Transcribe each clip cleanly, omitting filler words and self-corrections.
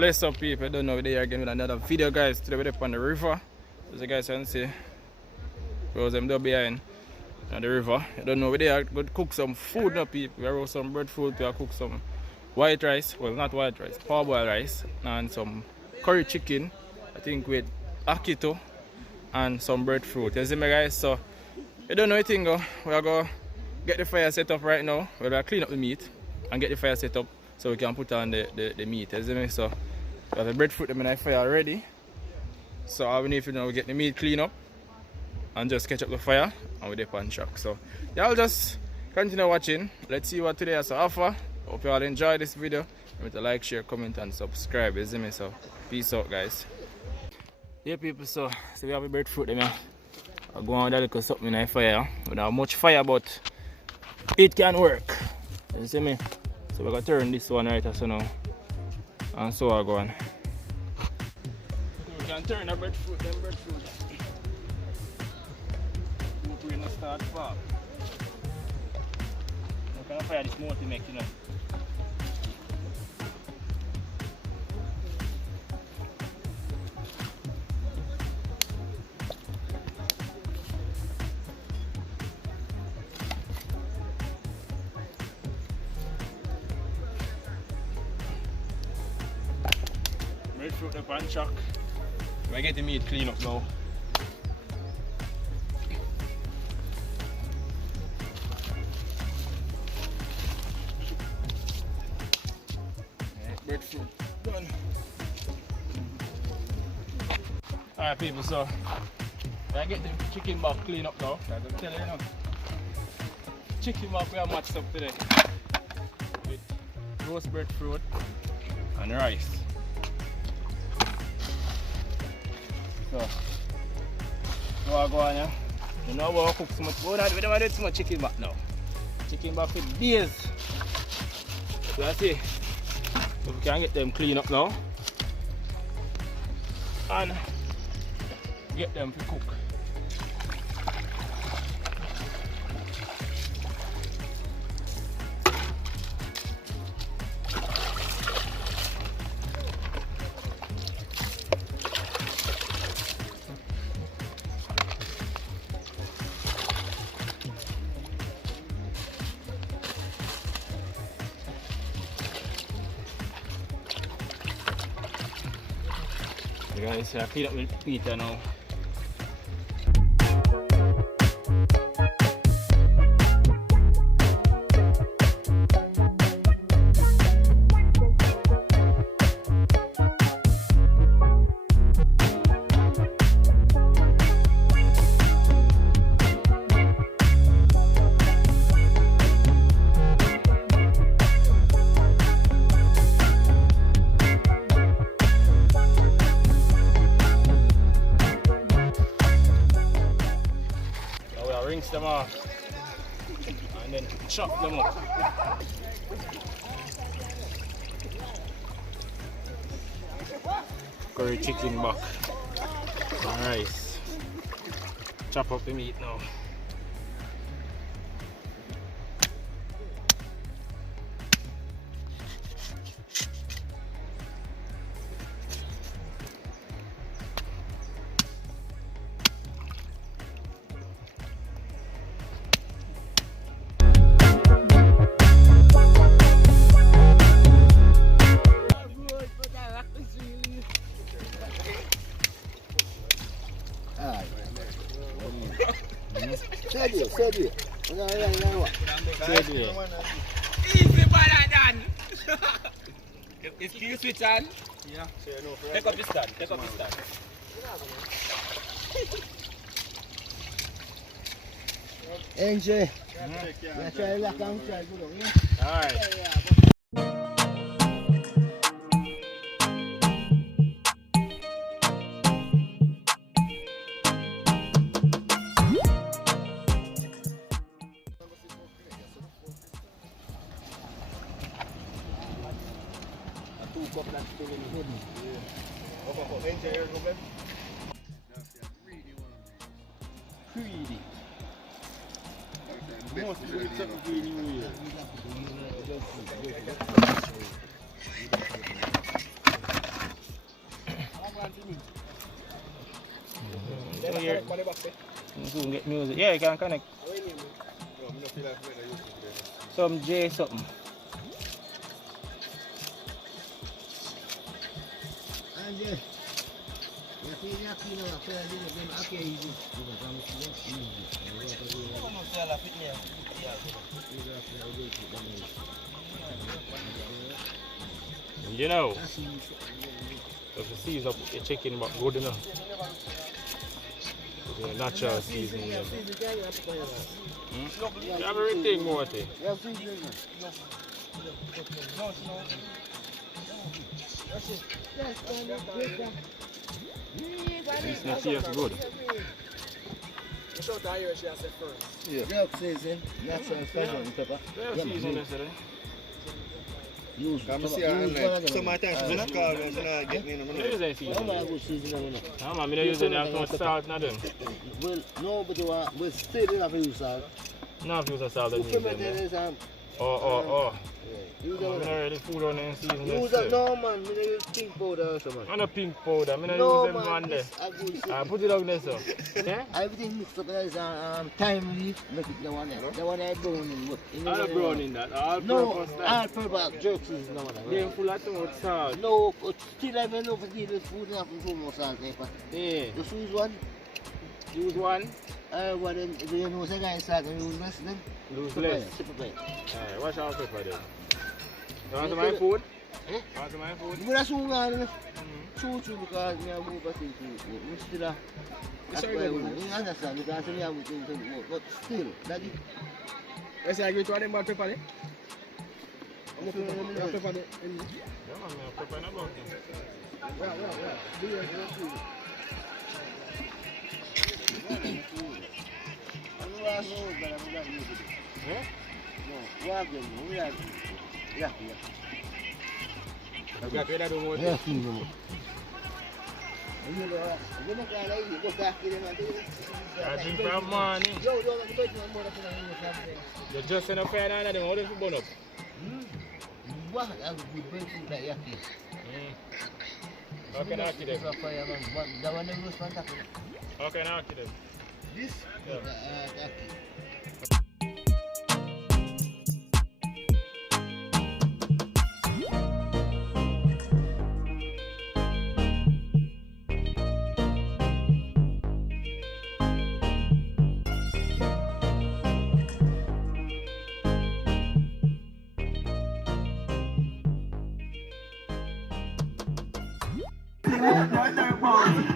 Bless up people, I don't know, they are again with another video guys. Today we're up on the river. As you guys can see, those them there behind on the river. I don't know, we are going to cook some food now people. We are roast some breadfruit, we are cook some white rice, well not white rice, parboiled rice and some curry chicken, I think with akito and some breadfruit. You see me guys, so I don't know anything go. We are going to get the fire set up right now. We are clean up the meat and get the fire set up so we can put on the meat. You see me? So we have the breadfruit in the fire already. So all we need to do is get the meat clean up and just catch up the fire and we're there on track. So y'all just continue watching. Let's see what today has to offer. Hope you all enjoy this video. Remember to like, share, comment and subscribe. You see me? So peace out guys. Yeah people, so we have the breadfruit there. I'm going with a little something in the fire. We don't have much fire but it can work. You see me? So we're going to turn this one right so now. And so we're going. We can turn the breadfruit, then breadfruit. We're going to start far. We're going to fire this multi make, you know. Breadfruit up and chuck. We get the meat clean up now. Breadfruit done. Alright people, so I get the chicken back clean up now. I can tell you now. Chicken back we have matched up today with roast breadfruit and rice. So I go on here. You know how I cook so much. We don't do too much chicken back now. Chicken back with beers. So I see. So we can get them clean up now. And get them to cook. Guys, I clean up with pizza now. Rinse them off and then chop them up. Curry chicken back and rice. Chop up the meat now. Steady. Easy better than. Is you switch on? Yeah. Take up the stand. Take up the stand. Enjay. Alright. Greedy. Most people eat something greedy weird. You can get music. Yeah, you can connect. Some J something. Enjay. Ya sini aku nak apa lagi nak game aku ini. Bukan kamu sini. You know, if the season up, your chicken but good enough. The natural seasoning. Everything more thing. This not tastes good. Yeah. Milk season, natural season pepper. Season yesterday. Use Come see her like some of the times she just call me and she not get me in the You use season. I'm good season. No man, I don't use any too much salt in them. Well, no, but we still have to use salt. No have to use salt in them. Oh. Use I don't really food on in season. Use that, no man, I use pink powder also man. I no pink powder, I don't No use them man, one there. this I put it on there so. Yeah? everything mixed up as thyme leaf, make it the one there. The one I brown in what? I don't brown in that. All No, purpose all that. purple jerk season no one. They full of too much salt. No, still I don't know if deal with food enough and too much salt pepper. Yeah. Just use one. Use one. What then, do you know say guys start to use less then? Lose less. Super plate. Alright, watch out pepper then. You want some my food? Eh? You want some my food? You wanna soon go True because me have move back into me still a that's why you understand because me have things to work but still daddy. I say I go to them back pepper. I'm not feeling Pepper. Yeah man, me have pepper in a bucket. Yeah. Do you want I'm not going but I'm not using it. Yeah? No, wagon, we are yeah. I got that don't want Yeah, see you. You know, go back in and I drink for morning. Yo, the bed no more than You just enough fire and them, how does it burn up? what I would be breaking that yaki. How can I kill them? The one that was fantastic. How can I kill them? This? Yeah.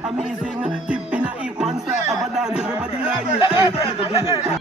Amazing, tip in a heap, monster, Abadan, everybody like it.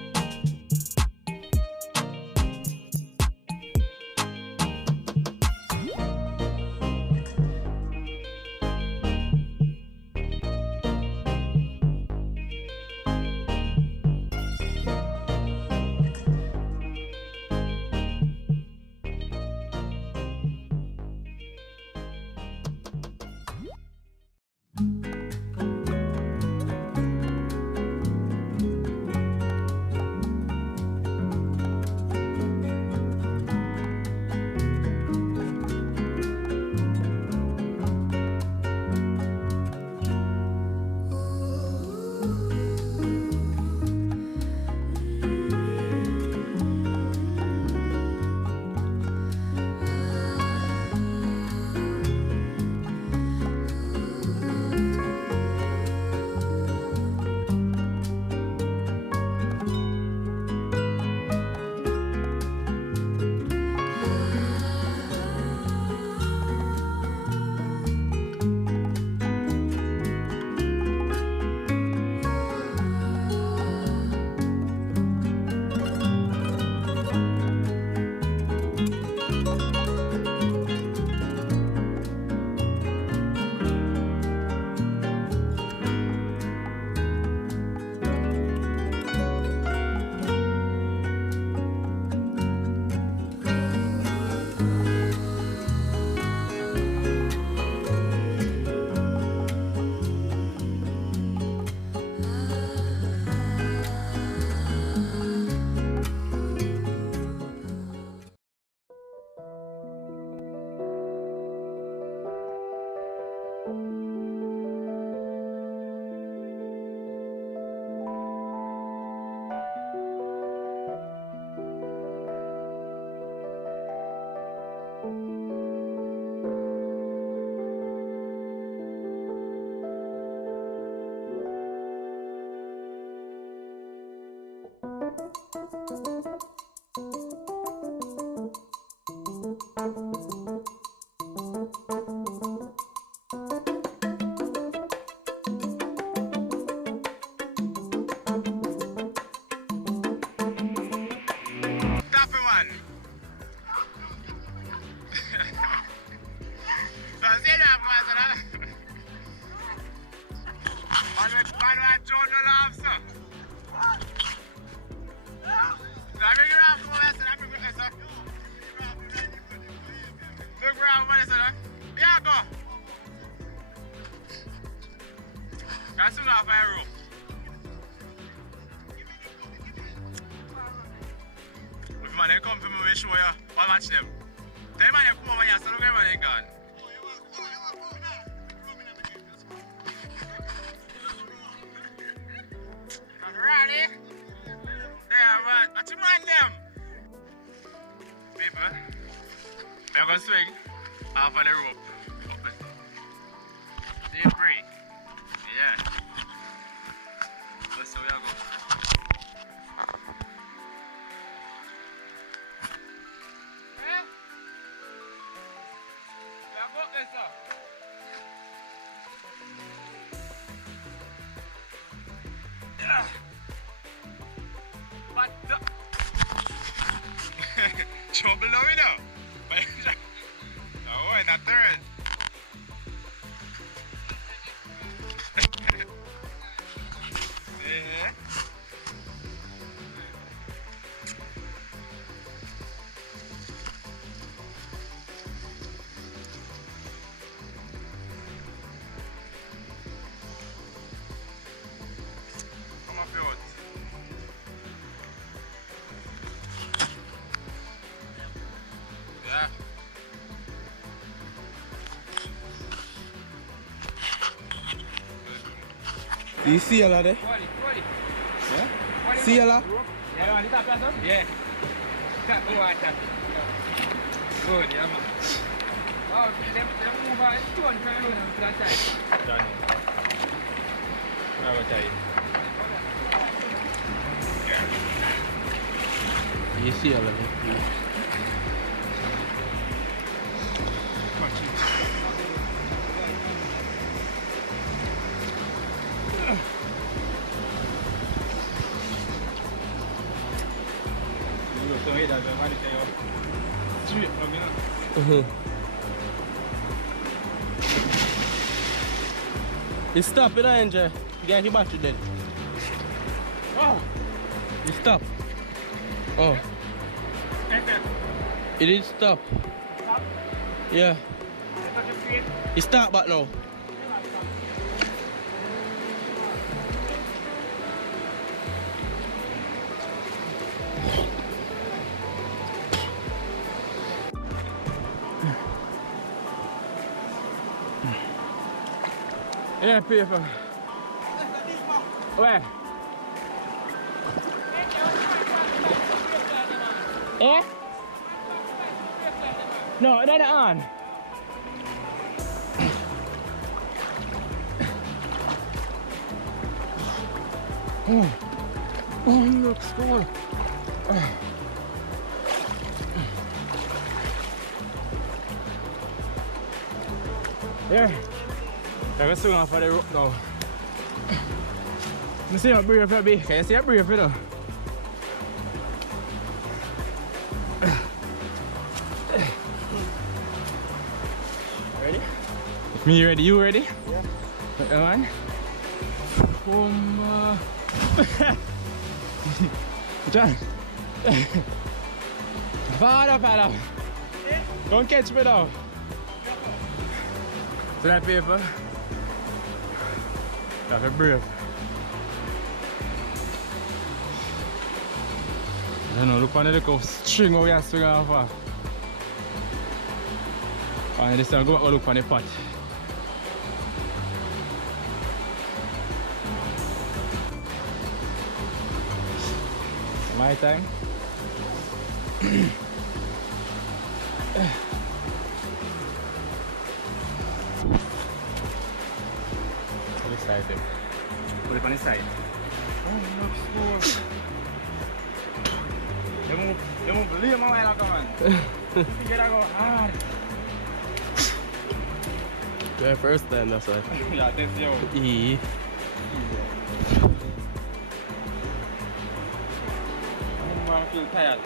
man who John no laugh, sir. I'm bring around for my son, I'm bring around, sir. Bring around for my son, yeah, go. That's enough, I rope. If man, they come for me, we show you, we'll match them. Tell man, you come over here, so look at man, they gone. Ready? There, man. What you want them? People, we're going to swing off on the rope. Open. Deep break. Yeah. That's how we are going. Eh? We are going there, sir. Yeah. But the trouble now, you know. Oh, that third. Yeah. Come up here. Yeah. You see a lot there? Yeah? See a lot? Yeah, yeah. Good, yeah, man. Oh, them move out. It's 200 road to that side. Done. Now we're tight. You see a lot there? You stop it, Enjay. You got your battery dead. Oh! You stop. Oh. It did stop. Yeah. You start back now. Yeah, paper. Where? Eh? No, it ain't on. Oh, look, school. Yeah. I'm going to swing off of the rope now. You see how brave it be? Can you see how brave it is? Ready? Me ready? You ready? Yeah. Come on. John. Father. Don't catch me now. See that paper? That's a brave. I don't know, look on the little string over here swing off of. And this time go back and look on the pot. My time. This side there. Put it on this side. Oh, looks cool. You move leave my way like a man. You gotta go hard. Yeah, first time, that's why. Yeah, that's you. E. I feel tired.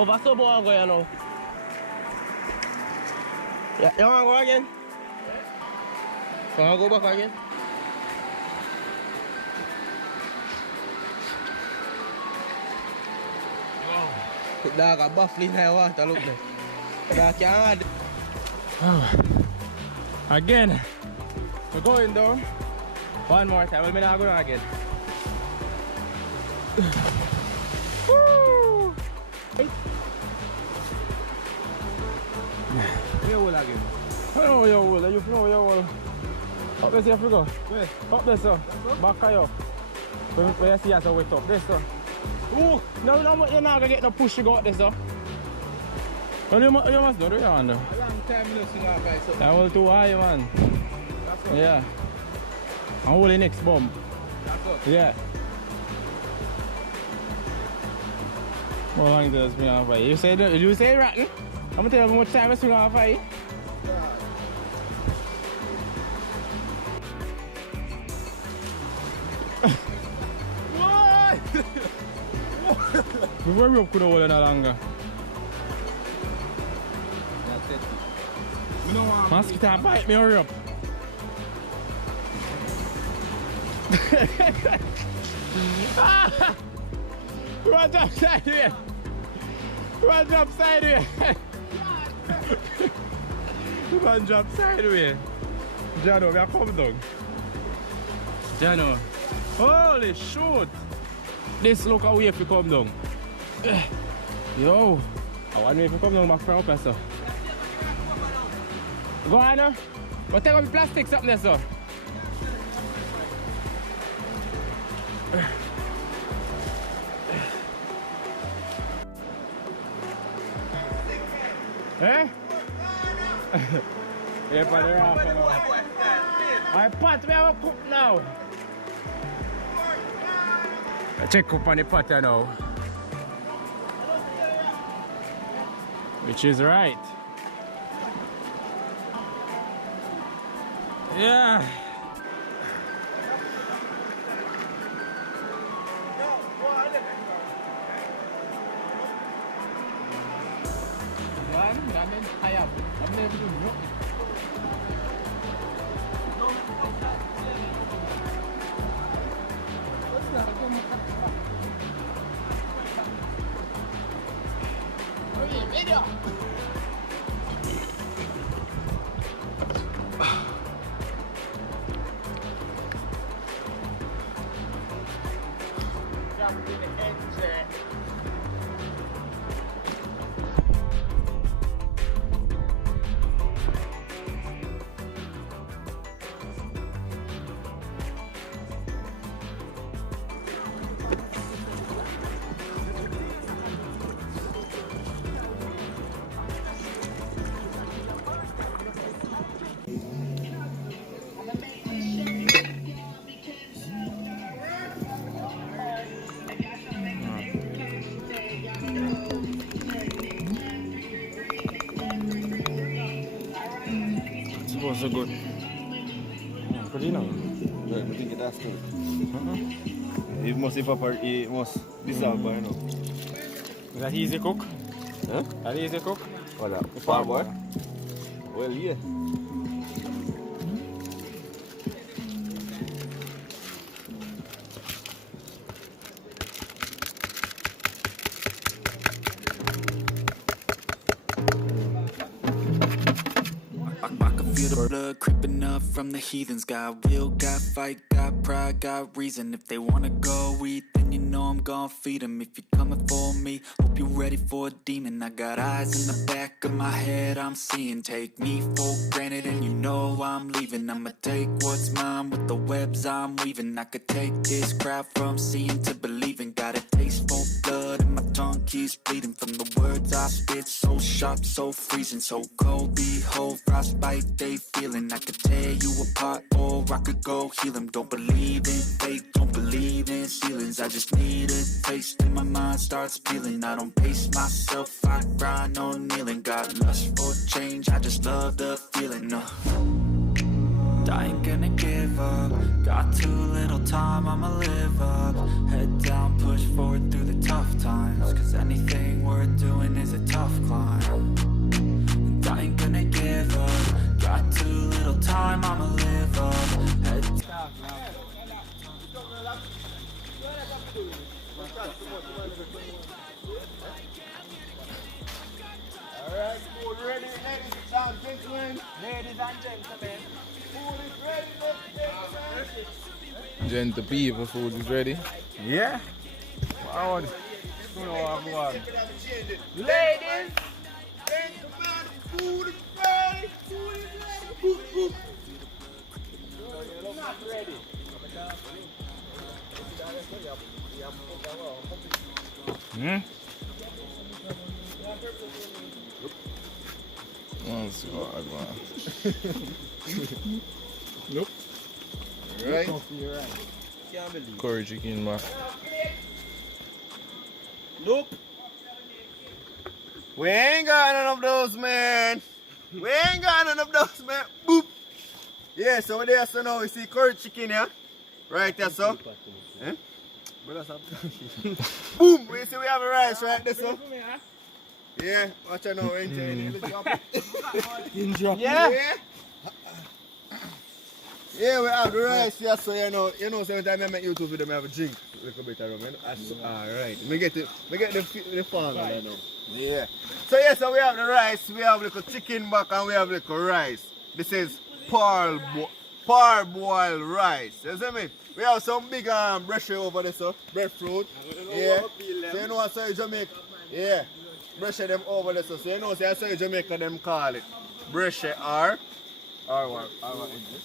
over so I go, you know. Yeah, you want to go again? You want to go back again? Wow. Dog, a buffalo in the water, look there. Dog can't hard. Again, we're going down. One more time, we'll be not going again. Woo! Where will again? I know your hole, you know your hole. Up there, see if you go. Where? Up there, sir. Back of you. When you see us, wait up. This, sir. Ooh! No, you're not going to get no push to go up there, sir. Well, you must do it, man. A long time you don't swing off by something. That was too high, man. Yeah. I'm holding next bomb. That's up. Yeah. How long does it swing off by? You say rotten? I'm going to tell you how much time I swing off by. We were up could hold it no longer. That's it. You know what? Mosquito bite me, hurry up. Run up sideways. Run up sideways. Run up sideways. Jano, we are come down. Jano. Holy shoot. This look away if you come down. Yo. I want me if you come down back from up there, sir. Go on, but take out the plastic something there, sir. Eh? Yeah, but they're off now. I pot, we have a cook now. Check up on the pot now. Which is right. Yeah. So good. Put it on. Right, I think that's good. It must evaporate, it must dissolve by now. Is that easy cook? Huh? That easy cook? What that? The farm boy? Well, yeah. Blood creeping up from the heathens. Got will, got fight, got pride, got reason. If they wanna go eat, then you know I'm gonna feed them. If you're coming for me, hope you're ready for a demon. I got eyes in the back of my head, I'm seeing. Take me for granted and you know I'm leaving. I'ma take what's mine with the webs I'm weaving. I could take this crowd from seeing to believing. Got a taste for blood and my tongue keeps bleeding. From the words I spit, so sharp, so freezing. So cold, behold, frostbite they feeling. I could tear you apart or I could go heal them. Don't believe in fate, don't believe in ceilings. I just need a taste and my mind starts peeling. I don't pace myself, I grind on kneeling. Got lust for change, I just love the feeling. I ain't gonna give up. Got too little time, I'ma live up. Head down, push forward through the tough times. Cause anything worth doing time, I'ma live up. Alright, food ready, ladies and gentlemen. Ladies and gentlemen. Food is ready, ladies and gentlemen. Gentle people, food is ready. Yeah. Wow. Ladies, gentlemen, food is ready. Food is ready. Not ready. Let's see what I want. Right. Can't believe. Curry chicken, man. Look. We ain't got none of those, man. We ain't got none of those, man. Boop. Yeah, so there, so now we see curry chicken here. Right there, so. Eh? Boom. We see we have a rice right there, so. Yeah, watch out now, Enjay. Yeah. Yeah, we have the rice here, so you know, sometimes I make YouTube video, I have a drink a little bit of rum, you know? Alright, me get the formula now. Yeah. So yeah, so we have the rice, we have little chicken back, and we have little rice. This is parboiled rice. You see me? We have some big brochure over there, so breadfruit. Yeah. So you know what so Jamaica? Yeah. Brochure them over there, so you know so that's how Jamaica them call it. Brochure or what is this?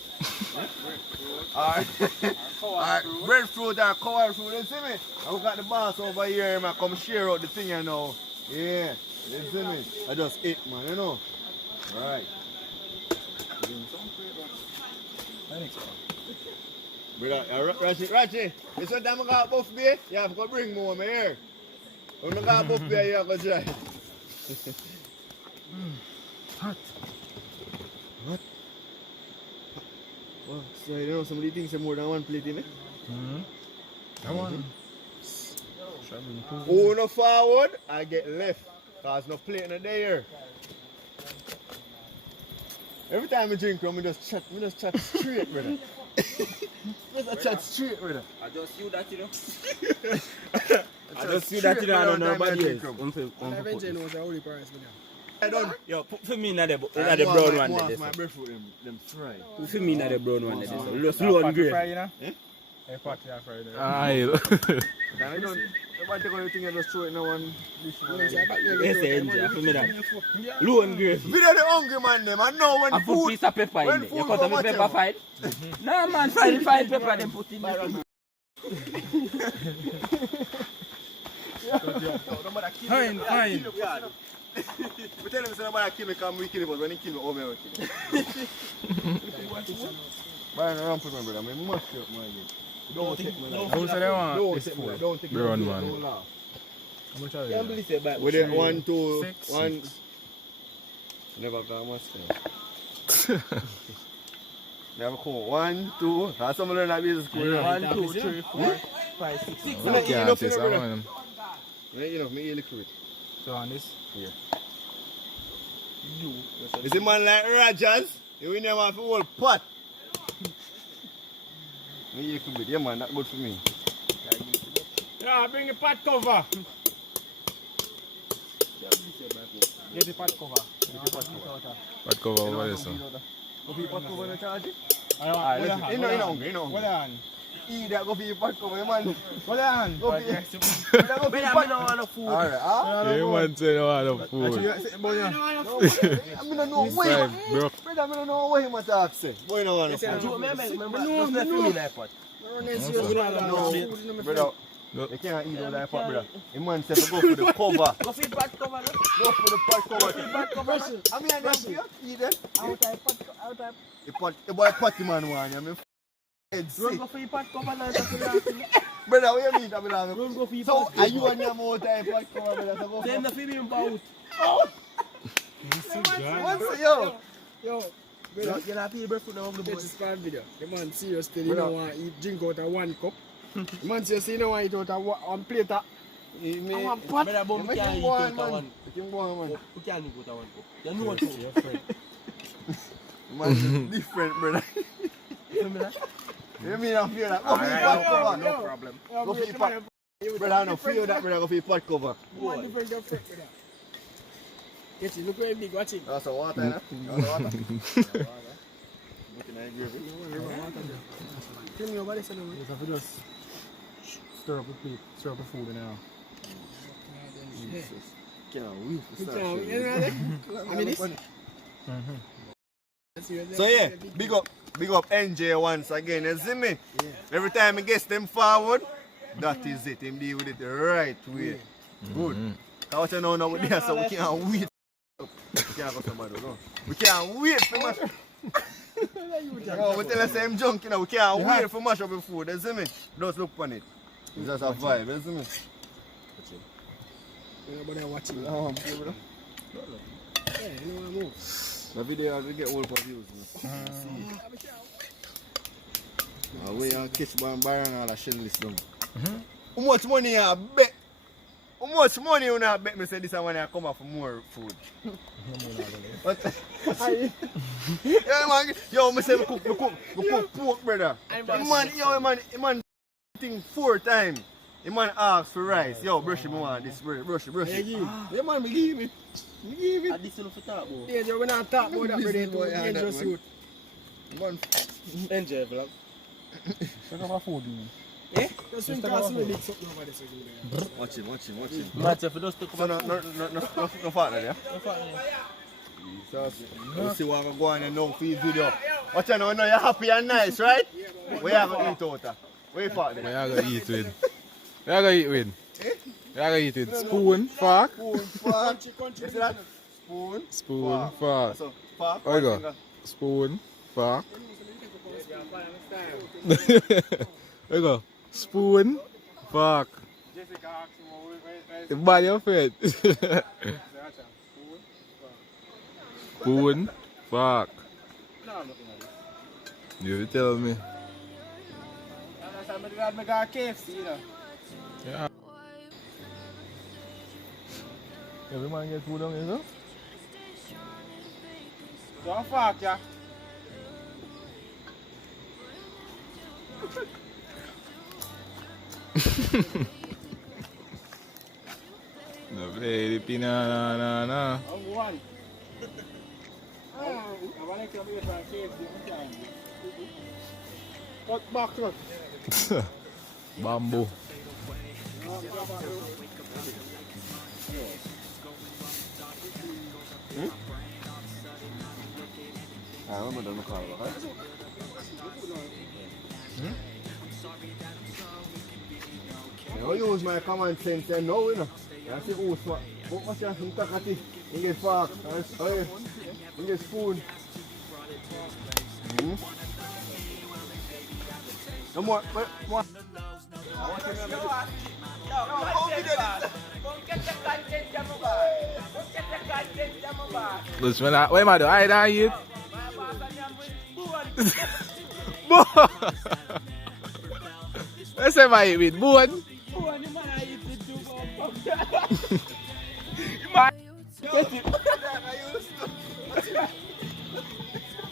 Breadfruit or cover fruit, you see me? And we got the boss over here, man, come share out the thing, you know. Yeah, you see me? I just ate, man, you know. Alright. Brother, Rachi, this one time I got buff beer, you have to bring more my here. When I got buff beer, you have to try. Hot. What? Oh, so you know some of the things are more than one plate in it? Come on. Who no forward, I get left. Cause no plate in the there. Every time I drink rum, I just chat straight, brother. I chat straight, brother. I just you that, you know. I just see that, you know, I don't know nobody else. Eventually, knows the only price for them. I don't. Yo, put for me in the brown one there. My breadfruit, them fry. Put for me in the brown one there. Just slow and grey. A party are Friday. Aye. I don't. Nobody take everything and just throw it in one dish. Yes, Enjay, for me that. Low and grey. Video the hungry man them. I know when I put food. piece of pepper in there. You cut up the pepper fine? No man, fine pepper them put in there. Fine. We tell him say nobody kill me because we kill him, but when he kill me, all me will kill him. Buy an around for my brother, I must shut my game. Don't take my life. Who said they want? Don't take Brown my man. Don't laugh. How much are Can't they? believe it, With it 1, 2, 6. 1. Never got much. Never call 1, 2. That's some of them that business school. 1, 2, 3, 4, 5, 6, 6. You not eat enough for me, brother. them. You not eat enough, me eat liquid. So on this? Yeah. You see man like Rogers, you will never have a whole pot. Me eat liquid, yeah man, that's good for me. Yeah, bring the pot cover. Get the pot cover. What cover over there, sir? Go for your pot cover and charge it? Alright, You know hungry, you know What hungry. on? Eat that, go for your pot cover, man. What on? Go for your pot cover. Alright, huh? Yeah, man say no want no food. I don't know what Five, bro. Brother, I don't know what him attack say. Boy, no want no food. No, brother. No. You can't eat all that pot, brother. The man said to go for the cover. Go for the pot cover. Go for the pot cover. I mean, I don't eat it. The boy potty man one. I mean, head sick. Go for the pot cover now. Brother, what you mean? I mean, Go for the so, pot are you and your mouth type pot cover, brother? So go for Then the feeling about. What's yo? Yo, You're not feeling breadfruit now, the get boy. this fan video. The man seriously, you don't want to eat, drink out of 1 cup. The man seriously, you don't want to eat out of 1 plate. I want pot. Brother, but we can't eat out of 1. You can go on, man. We can't eat out of 1 cup. You know what to do. Man is different, brother. You mean I feel that? Go for your pot cover. No problem. Go for your pot. Brother, I don't feel that, brother. Go for your pot cover. One different effect with that. Get it, look very big, watch it. That's a water, you know? That's a water. Looking at you, Tell me about this anyway. Just have to just stir up the food now. Can't wait to start I mean this? So yeah, big up Enjay once again, you see me? Yeah. Every time he gets them forward, that is it, him deal with it the right way. Good. I want you know now with this, so we can't wait. We can't go somebody, no. We can't wait for much. No, we tell us him junk, you know, we can't wait for much of the food, you see me? Just look on it. It's just a vibe, you see me? Nobody watching. Yeah, you know what I move. The video we get all for views. We are catch one bar and all the shell list down. How much money you bet? How much money you not bet me say this one I come up for more food? What? Yeah man, yo me say we cook pork brother. Man think 4 times. The man asks for rice. Yo, brush him on this, brush it. Yeah man, me give it. And this is for talk about. Yeah, we're not talking about that, Business boy, brother. yeah, that Dangerous man. youth. Man, Enjay vlog. Check out my food. Eh? Just think of some big something over this. watch him. But if you just took So no partner there. Jesus. You see what I'm going and now for your video. Watch out now, you know you're happy and nice, right? Where you going to eat out of? Where you partner? Where you gonna eat with? Where you gonna eat with? Where you gonna eat with? Spoon, fork? Spoon, fork. You see that? Spoon, fork. So, fork. There you go. Spoon, fork. There you go. Spoon, fork. The body of it. Spoon, fork. You tell me. I got KFC, you know. Yeah. Every man get food on here, no? Don't fuck, yeah. No play the na. I'm one. I want to come here from KFC. Cut back, cut. Bamboo. I remember the car, right? I use my common sense and know, you know. I see who's what. What's your takati? You get fork, you get spoon. No more. Looks when I, what am I doing? I don't eat. Let's say I eat with bone.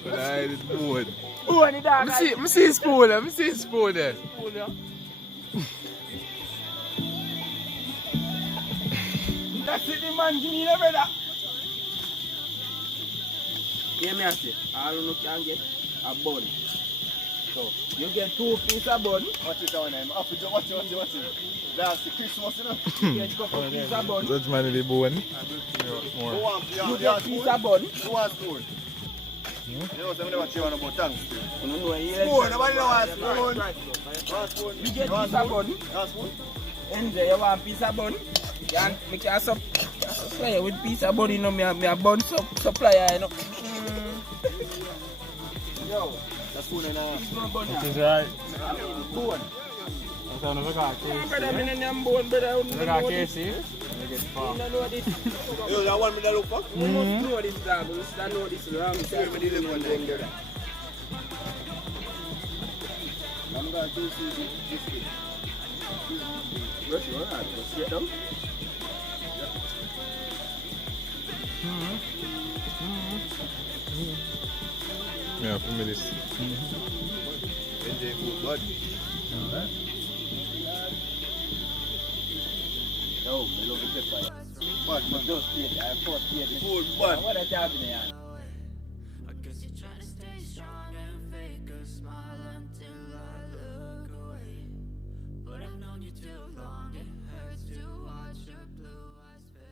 But I eat with bone. I see spoon there. I see spoon there. That's it, the man give me the brother. Yeah, me I say, all you can get a bun. So, you get 2 pieces of bun. Watch it on him. Watch it. That's the Christmas, you know. You get a couple pieces of bun. That's man with the bone. You get a piece of bun. Who wants spoon? You know, somebody never chew on about tongues. You know, Spoon, nobody wants spoon. you get a piece of bun. Enjay, you want a piece of bun? You can supply with piece of bun, you know, me a bun supplier, you know. Yo, that's spoon in there. This is right. Bone. That's how I got KFC. Brother, I mean, bone, brother. I got KFC. You don't know this. Yo, that one me that look for? You must know this, dog. You must know this wrong. Everybody live on them there. I'm going to see this thing. Brush your hand. Go straight down. Yeah, for me this. Enjay food, but No, I love the pepper. but man, Just eat, I first eat it. food, but What a job in there. I guess you're trying to stay strong and fake a smile until I look away. But I've known you too long, it